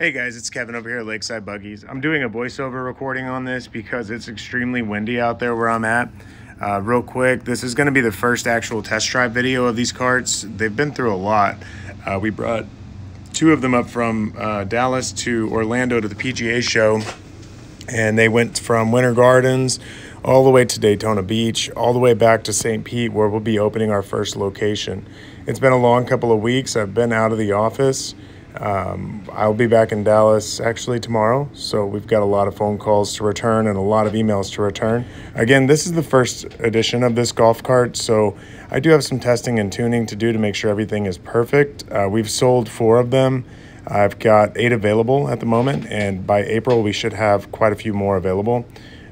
Hey guys, it's Kevin over here at Lakeside Buggies. I'm doing a voiceover recording on this because it's extremely windy out there where I'm at. Real quick, this is going to be the first actual test drive video of these carts. They've been through a lot. We brought two of them up from Dallas to Orlando to the PGA show, and they went from Winter Gardens all the way to Daytona Beach, all the way back to St. Pete, where we'll be opening our first location. It's been a long couple of weeks. I've been out of the office. I'll be back in Dallas actually tomorrow, so we've got a lot of phone calls to return and a lot of emails to return. Again, this is the first edition of this golf cart, so I do have some testing and tuning to do to make sure everything is perfect. We've sold 4 of them. I've got 8 available at the moment, and by April we should have quite a few more available.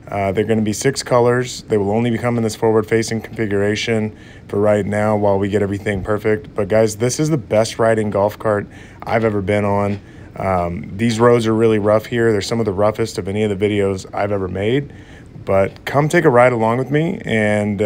They're going to be 6 colors. They will only become in this forward-facing configuration for right now while we get everything perfect. But guys, this is the best riding golf cart I've ever been on. These roads are really rough here. They're some of the roughest of any of the videos I've ever made. But come take a ride along with me and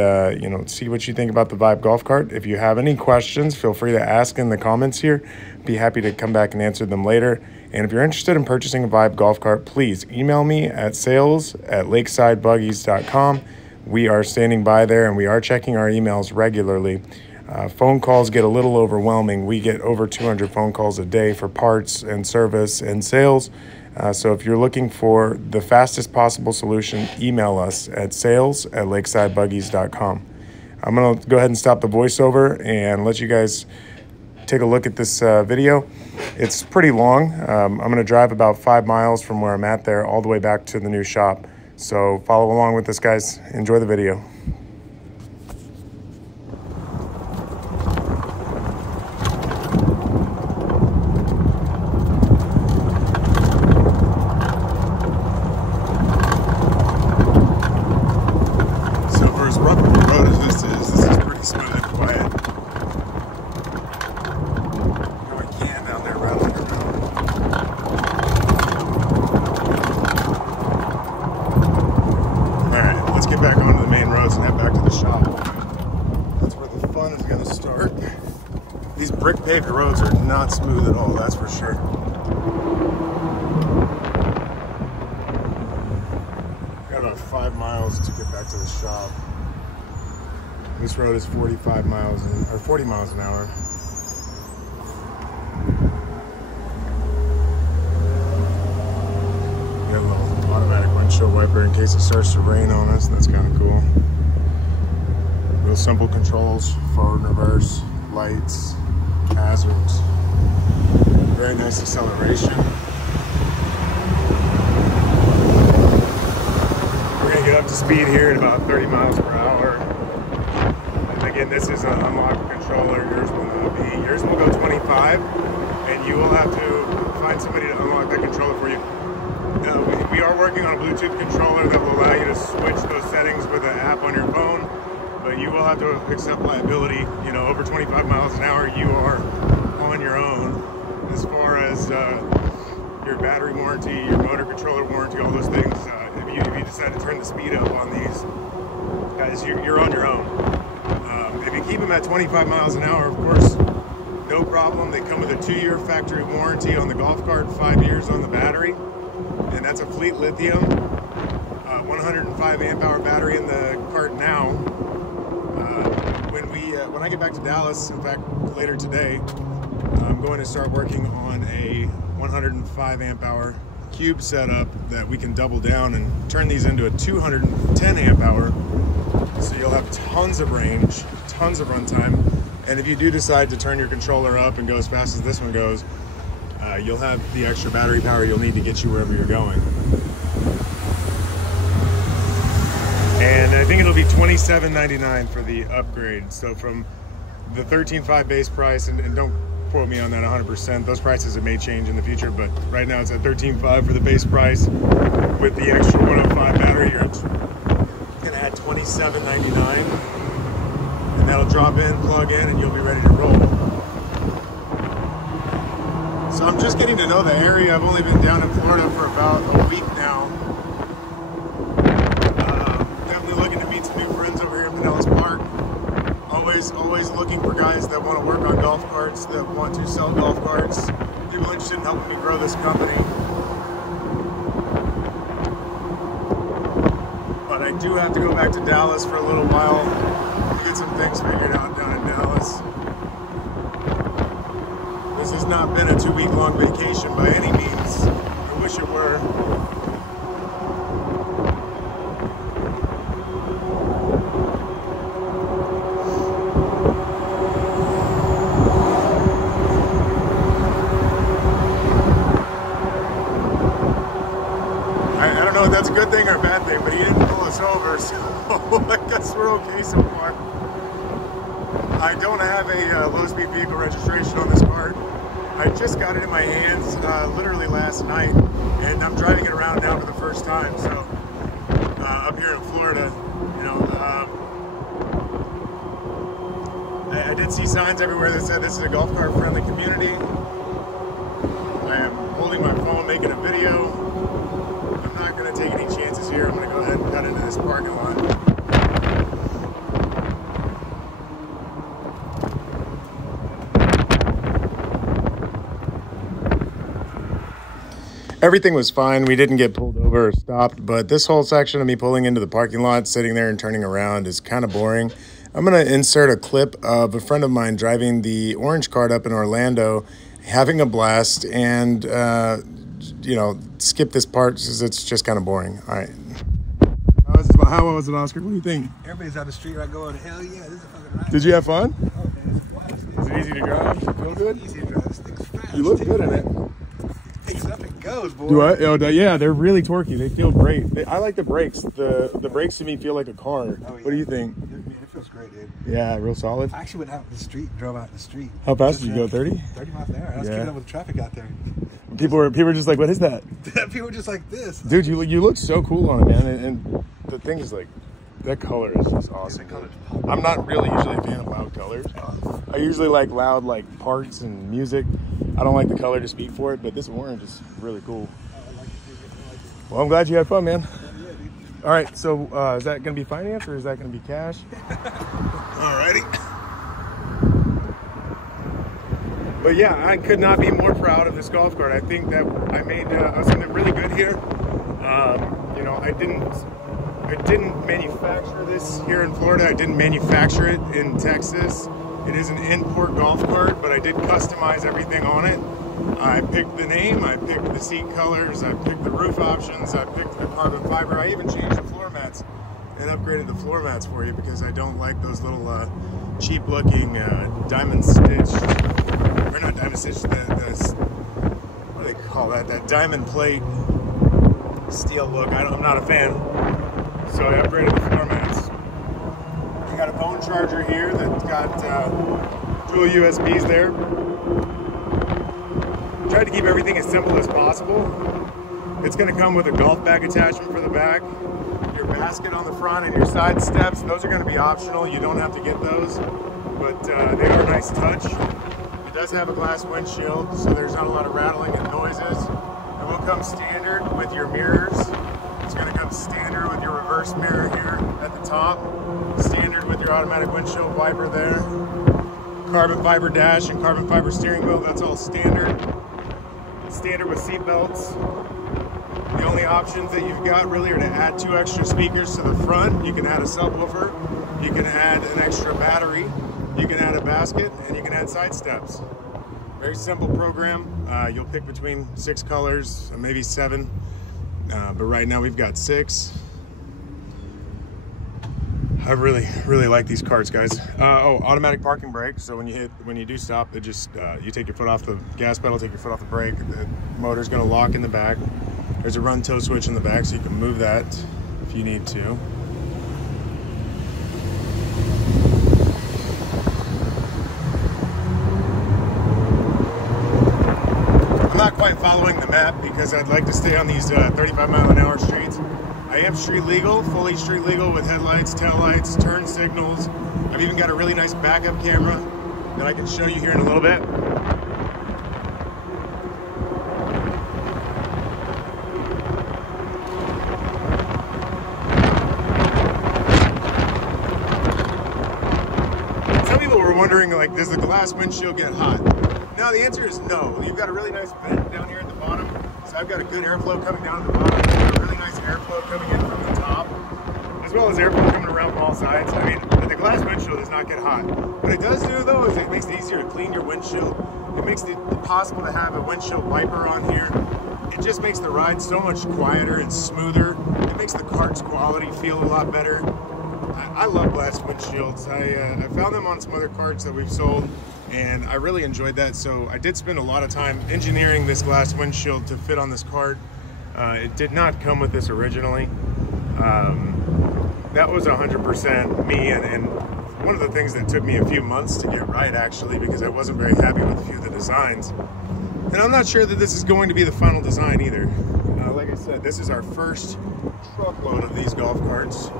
see what you think about the Vibe golf cart. If you have any questions, feel free to ask in the comments here. Be happy to come back and answer them later. And if you're interested in purchasing a Vibe golf cart, please email me at sales@lakesidebuggies.com. We are standing by there and we are checking our emails regularly. Phone calls get a little overwhelming. We get over 200 phone calls a day for parts and service and sales. So if you're looking for the fastest possible solution, email us at sales@lakesidebuggies.com. I'm going to go ahead and stop the voiceover and let you guys take a look at this video. It's pretty long. I'm going to drive about 5 miles from where I'm at there all the way back to the new shop. So follow along with this, guys. Enjoy the video. So for as rough of a road as this is pretty smooth and quiet. Get back onto the main roads and head back to the shop. That's where the fun is going to start. These brick paved roads are not smooth at all, that's for sure. Got about 5 miles to get back to the shop. This road is 40 miles an hour. Got a little automatic windshield wiper in case it starts to rain on us. That's kind of cool. Real simple controls, forward and reverse, lights, hazards. Very nice acceleration. We're going to get up to speed here at about 30 miles per hour. And again, this is an unlocked controller. Yours will not be. Yours will go 25, and you will have to find somebody to unlock that controller for you. We are working on a Bluetooth controller that will allow you to switch those settings with an app on your phone, but you will have to accept liability. Over 25 miles an hour, you are on your own as far as your battery warranty, your motor controller warranty, all those things. If you decide to turn the speed up on these, guys, you're on your own. If you keep them at 25 miles an hour, of course, no problem. They come with a 2-year factory warranty on the golf cart, 5 years on the battery. And that's a Fleet Lithium, 105 amp hour battery in the cart now. When I get back to Dallas, in fact, later today, I'm going to start working on a 105 amp hour cube setup that we can double down and turn these into a 210 amp hour. So you'll have tons of range, tons of runtime. And if you do decide to turn your controller up and go as fast as this one goes, you'll have the extra battery power you'll need to get you wherever you're going. And I think it'll be $27.99 for the upgrade. So from the $13.5 base price, and don't quote me on that 100%, those prices may change in the future, but right now it's at $13.5 for the base price. With the extra 105 battery, you're gonna add $27.99, and that'll drop in, plug in, and you'll be ready to roll. So I'm just getting to know the area. I've only been down in Florida for about a week now. Definitely looking to meet some new friends over here in Pinellas Park. Always looking for guys that want to work on golf carts, that want to sell golf carts. People interested in helping me grow this company. But I do have to go back to Dallas for a little while to get some things figured out down in Dallas. This has not been a 2-week-long vacation by any means. I wish it were. I don't know if that's a good thing or a bad thing, but he didn't pull us over, so I guess we're okay so far. I don't have a low-speed vehicle registration on this cart. I just got it in my hands literally last night, and I'm driving it around now for the first time. So up here in Florida, you know, I did see signs everywhere that said this is a golf cart friendly community. I am holding my phone, making a video. I'm not going to take any chances here. I'm going to go ahead and cut into this parking lot. Everything was fine. We didn't get pulled over or stopped, but this whole section of me pulling into the parking lot, sitting there and turning around is kind of boring. I'm going to insert a clip of a friend of mine driving the orange cart up in Orlando, having a blast, and, you know, skip this part because it's just kind of boring. All right. How was it, Oscar? What do you think? Everybody's on the street right going, hell yeah, this is a fucking ride. Did you have fun? Oh, man, it's wild. Is it easy to drive? Feel good? Easy to drive. This thing's fast. You look good in it. Picks up and goes, boy. Do I? Oh, yeah, they're really torquey. They feel great. I like the brakes. The brakes to me feel like a car. Oh, yeah. What do you think? It feels great, dude. Yeah, real solid. I actually went out in the street, drove out in the street. How fast did you go? 30? 30 miles an hour. I was keeping up with the traffic out there. People were just like, what is that? People were just like this. Dude, you look so cool on it, man. And the thing is, like, that color is just awesome. I'm not really usually a fan of loud colors. I usually like loud, like, parts and music. I don't like the color to speak for it, but this orange is really cool. Well, I'm glad you had fun, man. All right, so is that going to be finance or is that going to be cash? Alrighty. But yeah, I could not be more proud of this golf cart. I think that I made something really good here. You know, I didn't manufacture this here in Florida. I didn't manufacture it in Texas. It is an import golf cart, but I did customize everything on it. I picked the name, I picked the seat colors, I picked the roof options, I picked the carbon fiber. I even changed the floor mats and upgraded the floor mats for you because I don't like those little cheap looking diamond stitch, or not diamond stitch, what do they call that? That diamond plate steel look. I'm not a fan. So I upgraded the floor mats. I got a phone charger here that's got dual USBs there. Tried to keep everything as simple as possible. It's going to come with a golf bag attachment for the back, your basket on the front, and your side steps. Those are going to be optional. You don't have to get those, but they are a nice touch. It does have a glass windshield, so there's not a lot of rattling and noises. It will come standard with your mirrors. It's going to come standard with your reverse mirror here at the top, standard with your automatic windshield wiper there, carbon fiber dash and carbon fiber steering wheel. That's all standard. Standard with seat belts. The only options that you've got really are to add 2 extra speakers to the front. You can add a subwoofer, you can add an extra battery, you can add a basket, and you can add side steps. Very simple program. You'll pick between 6 colors, maybe 7, but right now we've got 6. I really like these carts, guys. Oh, automatic parking brake. So when you do stop, it just you take your foot off the gas pedal, take your foot off the brake. The motor's going to lock in the back. There's a run tow switch in the back, so you can move that if you need to. I'm not quite following the map because I'd like to stay on these 35-mile-an-hour streets. I am street legal, fully street legal with headlights, taillights, turn signals. I've even got a really nice backup camera that I can show you here in a little bit. Some people were wondering, like, does the glass windshield get hot? No, the answer is no. You've got a really nice vent down here at the bottom. So I've got a good airflow coming down at the bottom. I've got a really nice airflow coming in from the top, as well as airflow coming around from all sides. I mean, the glass windshield does not get hot. What it does do, though, is it makes it easier to clean your windshield. It makes it possible to have a windshield wiper on here. It just makes the ride so much quieter and smoother. It makes the cart's quality feel a lot better. I love glass windshields. I found them on some other carts that we've sold, and I really enjoyed that. So I did spend a lot of time engineering this glass windshield to fit on this cart. It did not come with this originally. That was 100% me, and one of the things that took me a few months to get right, actually, because I wasn't very happy with a few of the designs. And I'm not sure that this is going to be the final design either. Like I said, this is our first truckload of these golf carts.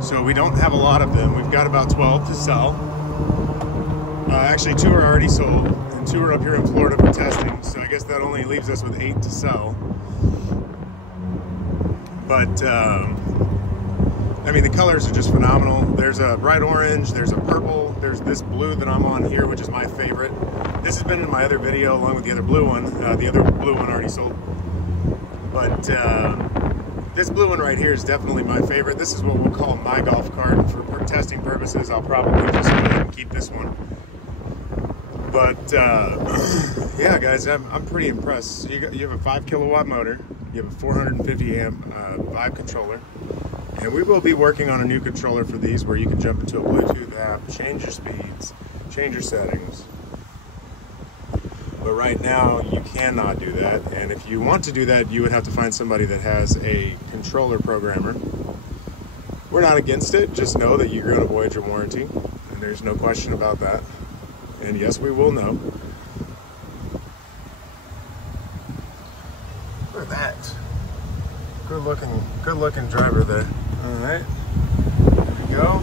So we don't have a lot of them. We've got about 12 to sell. Actually, 2 are already sold, and 2 are up here in Florida for testing. So I guess that only leaves us with 8 to sell. But, I mean, the colors are just phenomenal. There's a bright orange, there's a purple, there's this blue that I'm on here, which is my favorite. This has been in my other video along with the other blue one. The other blue one already sold. But this blue one right here is definitely my favorite. This is what we'll call my golf cart. For testing purposes, I'll probably just go ahead and keep this one. But yeah, guys, I'm pretty impressed. You have a 5 kilowatt motor. You have a 450 amp Vibe controller. And we will be working on a new controller for these where you can jump into a Bluetooth app, change your speeds, change your settings. But right now, you cannot do that. And if you want to do that, you would have to find somebody that has a controller programmer. We're not against it. Just know that you're going to void your warranty. And there's no question about that. And yes, we will know. Look at that. Good looking driver there. All right. There we go.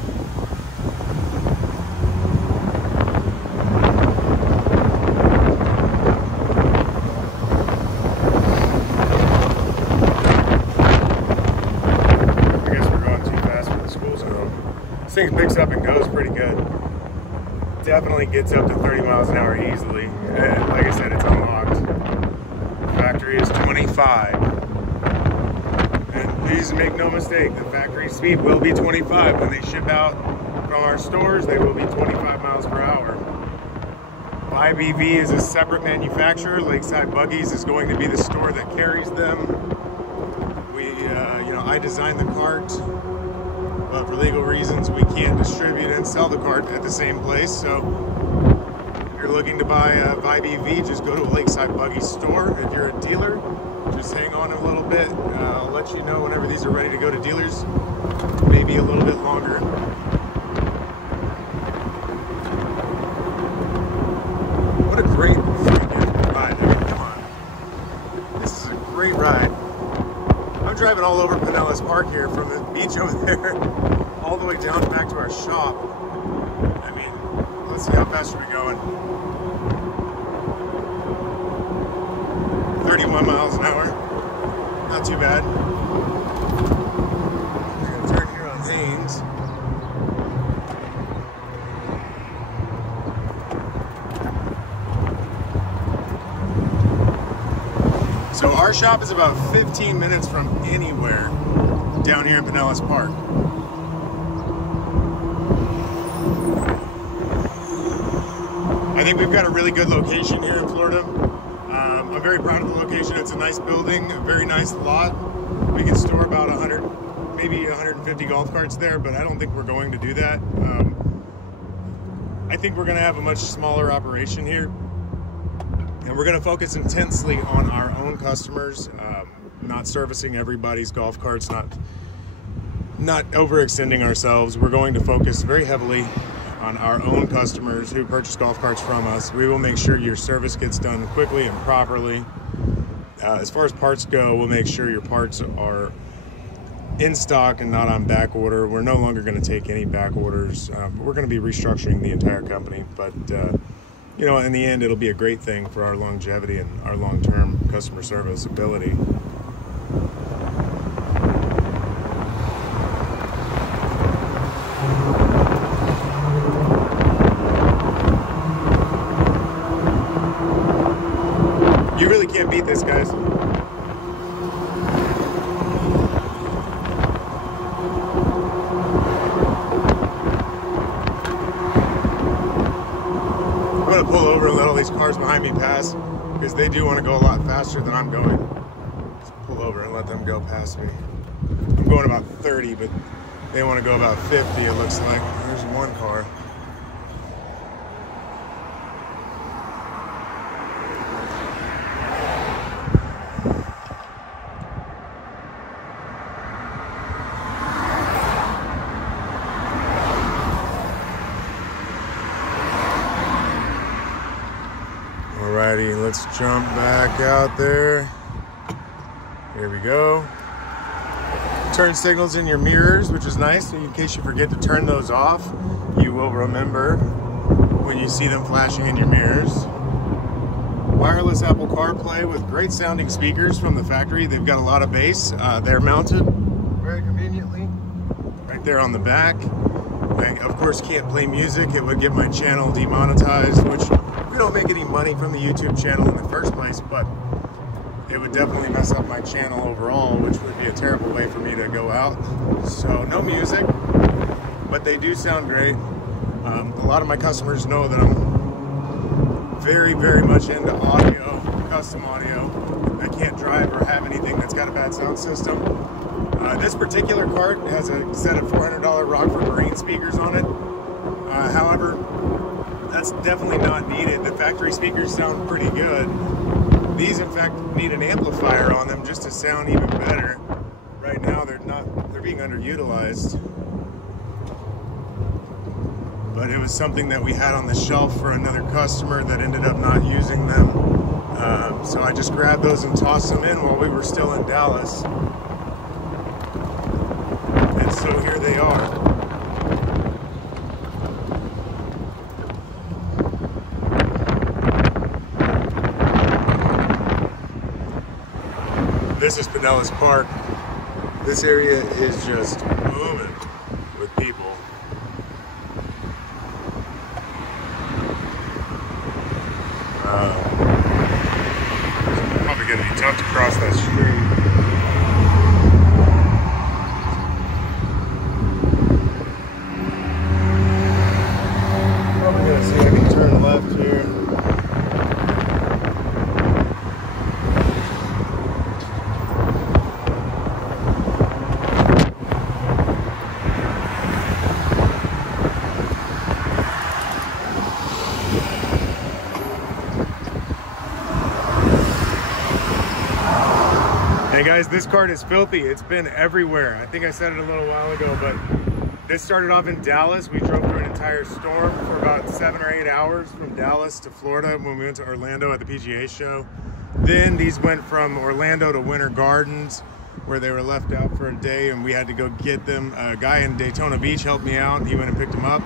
Thing picks up and goes pretty good. Definitely gets up to 30 miles an hour easily. And like I said, it's unlocked. Factory is 25. And please make no mistake, the factory speed will be 25. When they ship out from our stores, they will be 25 miles per hour. Vibe EV is a separate manufacturer. Lakeside Buggies is going to be the store that carries them. I designed the cart. But for legal reasons, we can't distribute and sell the cart at the same place. So if you're looking to buy a Vibe EV, just go to a Lakeside Buggies store. If you're a dealer, just hang on a little bit. I'll let you know whenever these are ready to go to dealers. Maybe a little bit longer. What a great ride. Come on. This is a great ride. I'm driving all over Pinellas Park here from the beach over there all the way down back to our shop. I mean, let's see how fast are we going. 31 miles an hour. Not too bad. We're going to turn here on Haynes. So our shop is about 15 minutes from anywhere down here in Pinellas Park. I think we've got a really good location here in Florida. I'm very proud of the location. It's a nice building, a very nice lot. We can store about 100, maybe 150 golf carts there, but I don't think we're going to do that. I think we're going to have a much smaller operation here. And we're going to focus intensely on our own customers, not servicing everybody's golf carts, not overextending ourselves. We're going to focus very heavily on our own customers who purchase golf carts from us. We will make sure your service gets done quickly and properly. As far as parts go, we'll make sure your parts are in stock and not on back order. We're no longer going to take any back orders. We're going to be restructuring the entire company, but you know, in the end, it'll be a great thing for our longevity and our long-term customer service ability. I'm gonna pull over and let all these cars behind me pass because they do want to go a lot faster than I'm going. Just pull over and let them go past me. I'm going about 30, but they want to go about 50, it looks like. There's one car. Alrighty, let's jump back out there. Here we go. Turn signals in your mirrors, which is nice. In case you forget to turn those off, you will remember when you see them flashing in your mirrors. Wireless Apple CarPlay with great sounding speakers from the factory. They've got a lot of bass. They're mounted very conveniently right there on the back. I, of course, can't play music. It would get my channel demonetized, which we don't make any money from the YouTube channel in the first place, but it would definitely mess up my channel overall, which would be a terrible way for me to go out. So no music, but they do sound great. A lot of my customers know that I'm very, very much into audio, custom audio. I can't drive or have anything that's got a bad sound system. This particular cart has a set of $400 Rockford Marine speakers on it. However, that's definitely not needed. The factory speakers sound pretty good. These, in fact, need an amplifier on them just to sound even better. Right now, they're being underutilized. But it was something that we had on the shelf for another customer that ended up not using them. So I just grabbed those and tossed them in while we were still in Dallas. And so here they are. This is Pinellas Park. This area is just booming with people. Probably going to be tough to cross that street. Probably going to see if I can turn left here. Hey guys, this cart is filthy. It's been everywhere. I think I said it a little while ago, but this started off in Dallas. We drove through an entire storm for about 7 or 8 hours from Dallas to Florida when we went to Orlando at the PGA show. Then these went from Orlando to Winter Gardens, where they were left out for a day and we had to go get them. A guy in Daytona Beach helped me out. He went and picked them up.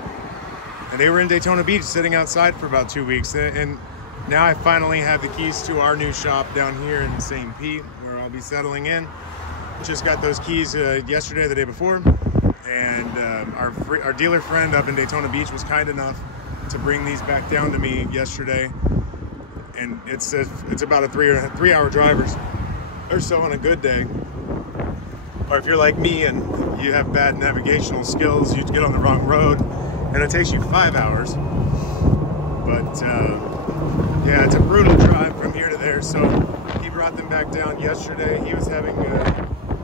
And they were in Daytona Beach sitting outside for about 2 weeks. And now I finally have the keys to our new shop down here in St. Pete, where I'll be settling in. Just got those keys yesterday, the day before. And our dealer friend up in Daytona Beach was kind enough to bring these back down to me yesterday. And it's about a three hour drive or so on a good day. Or if you're like me and you have bad navigational skills, you get on the wrong road and it takes you 5 hours. But yeah, it's a brutal drive from here to there. So he brought them back down yesterday. He was having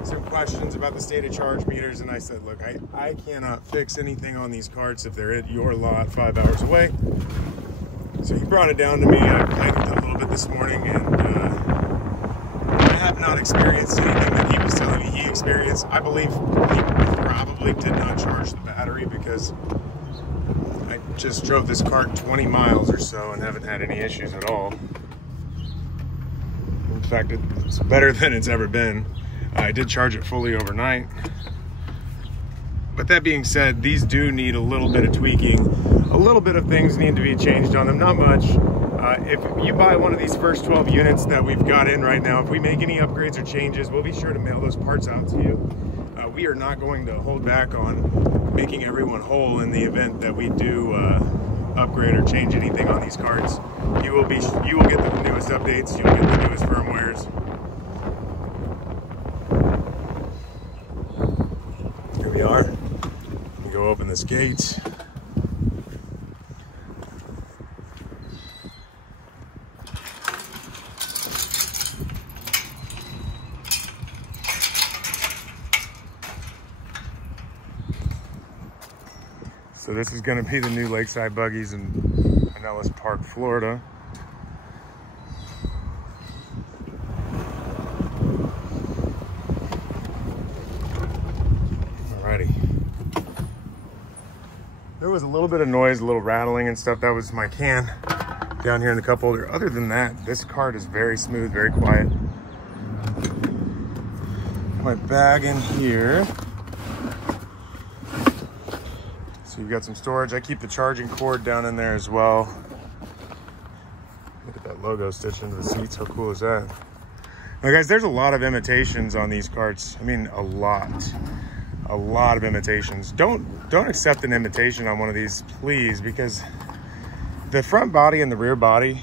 some questions about the state of charge meters, and I said, look, I cannot fix anything on these carts if they're at your lot 5 hours away. So he brought it down to me. I played with it a little bit this morning, and I have not experienced anything that he was telling me he experienced. I believe he probably did not charge the battery because I just drove this cart 20 miles or so and haven't had any issues at all. In fact, it's better than it's ever been. I did charge it fully overnight. But that being said, these do need a little bit of tweaking. A little bit of things need to be changed on them, not much. If you buy one of these first 12 units that we've got in right now, if we make any upgrades or changes, we'll be sure to mail those parts out to you. We are not going to hold back on making everyone whole in the event that we do upgrade or change anything on these carts. You will get the newest updates, you'll get the newest firmwares. this gate. So this is going to be the new Lakeside Buggies in Ellis Park, Florida. Alrighty. There was a little bit of noise, a little rattling and stuff. That was my can down here in the cup holder. Other than that, this cart is very smooth, very quiet. My bag in here. So you've got some storage. I keep the charging cord down in there as well. Look at that logo stitched into the seats. How cool is that? Now guys, there's a lot of imitations on these carts. I mean, a lot of imitations. Don't accept an imitation on one of these, please, because the front body and the rear body,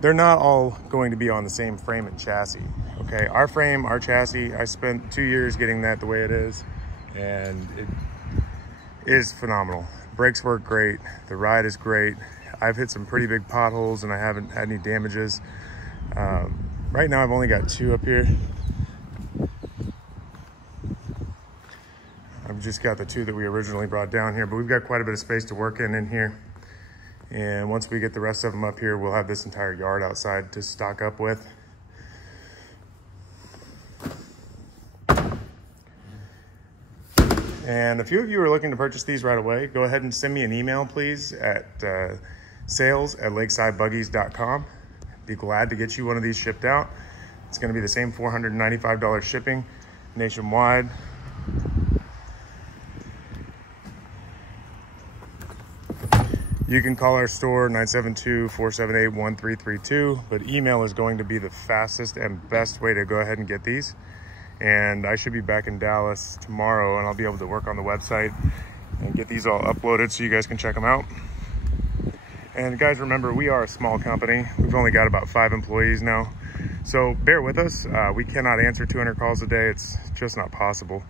they're not all going to be on the same frame and chassis. Okay, our frame, our chassis, I spent 2 years getting that the way it is, and it is phenomenal. Brakes work great, the ride is great. I've hit some pretty big potholes and I haven't had any damages. Right now I've only got 2 up here. I've just got the 2 that we originally brought down here, but we've got quite a bit of space to work in here. And once we get the rest of them up here, we'll have this entire yard outside to stock up with. And a few of you are looking to purchase these right away. Go ahead and send me an email, please, at sales@lakesidebuggies.com. Be glad to get you one of these shipped out. It's going to be the same $495 shipping nationwide. You can call our store, 972-478-1332, but email is going to be the fastest and best way to go ahead and get these. And I should be back in Dallas tomorrow, and I'll be able to work on the website and get these all uploaded so you guys can check them out. And guys, remember, we are a small company. We've only got about 5 employees now. So bear with us. We cannot answer 200 calls a day. It's just not possible.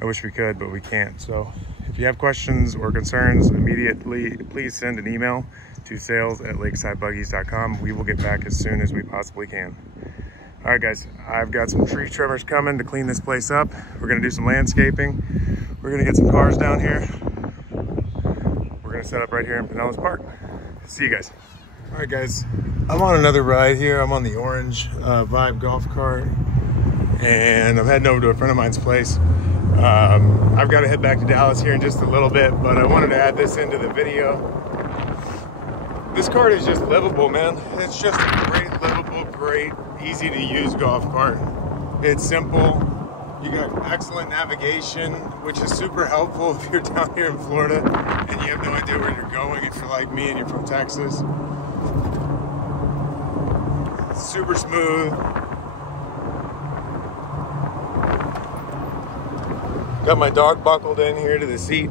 I wish we could, but we can't. So if you have questions or concerns immediately, please send an email to sales@lakesidebuggies.com. We will get back as soon as we possibly can. All right, guys, I've got some tree trimmers coming to clean this place up. We're gonna do some landscaping. We're gonna get some cars down here. We're gonna set up right here in Pinellas Park. See you guys. All right, guys, I'm on another ride here. I'm on the orange Vibe golf cart, and I'm heading over to a friend of mine's place. I've got to head back to Dallas here in just a little bit, but I wanted to add this into the video. This cart is just livable, man. It's just a great, livable, great, easy to use golf cart. It's simple. You got excellent navigation, which is super helpful if you're down here in Florida and you have no idea where you're going if you're like me and you're from Texas. It's super smooth. Got my dog buckled in here to the seat.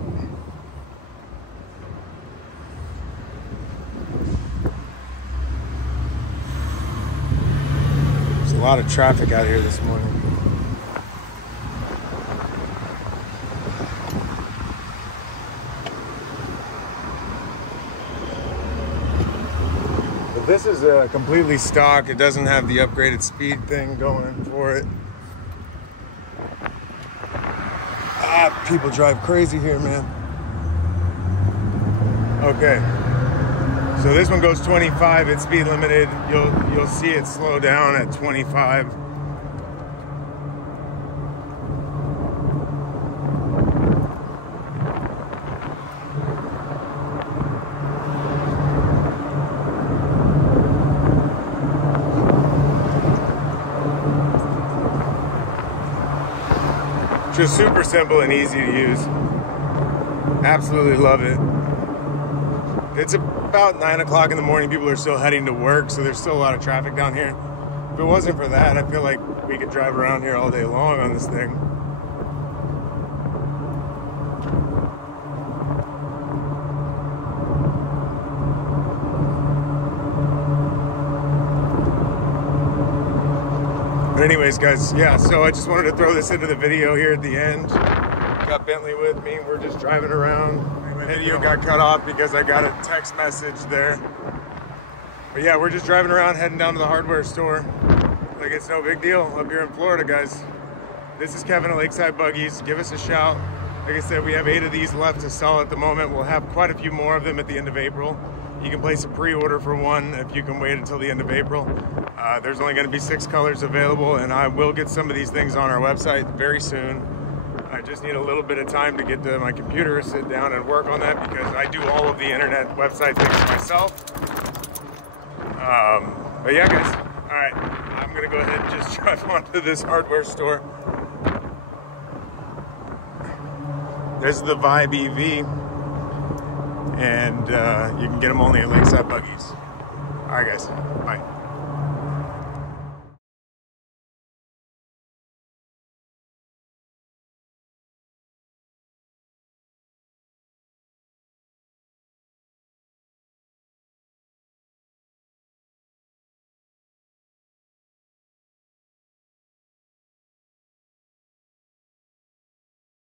There's a lot of traffic out here this morning. But this is completely stock. It doesn't have the upgraded speed thing going for it. People drive crazy here, man. Okay, so this one goes 25. It's speed limited. You'll see it slow down at 25. Just super simple and easy to use. Absolutely love it. It's about 9 o'clock in the morning. People are still heading to work, so there's still a lot of traffic down here. If it wasn't for that, I feel like we could drive around here all day long on this thing. But anyways, guys, yeah, so I just wanted to throw this into the video here at the end. got Bentley with me. We're just driving around. Video got cut off because I got a text message there. But yeah, we're just driving around, heading down to the hardware store. Like it's no big deal up here in Florida, guys. This is Kevin at Lakeside Buggies. Give us a shout. Like I said, we have 8 of these left to sell at the moment. We'll have quite a few more of them at the end of April. You can place a pre-order for one if you can wait until the end of April. There's only going to be 6 colors available, and I will get some of these things on our website very soon. I just need a little bit of time to get to my computer, sit down and work on that because I do all of the internet website things myself. But yeah, guys, all right, I'm going to go ahead and just drive onto this hardware store. There's the Vibe EV, and you can get them only at Lakeside Buggies. All right, guys, bye.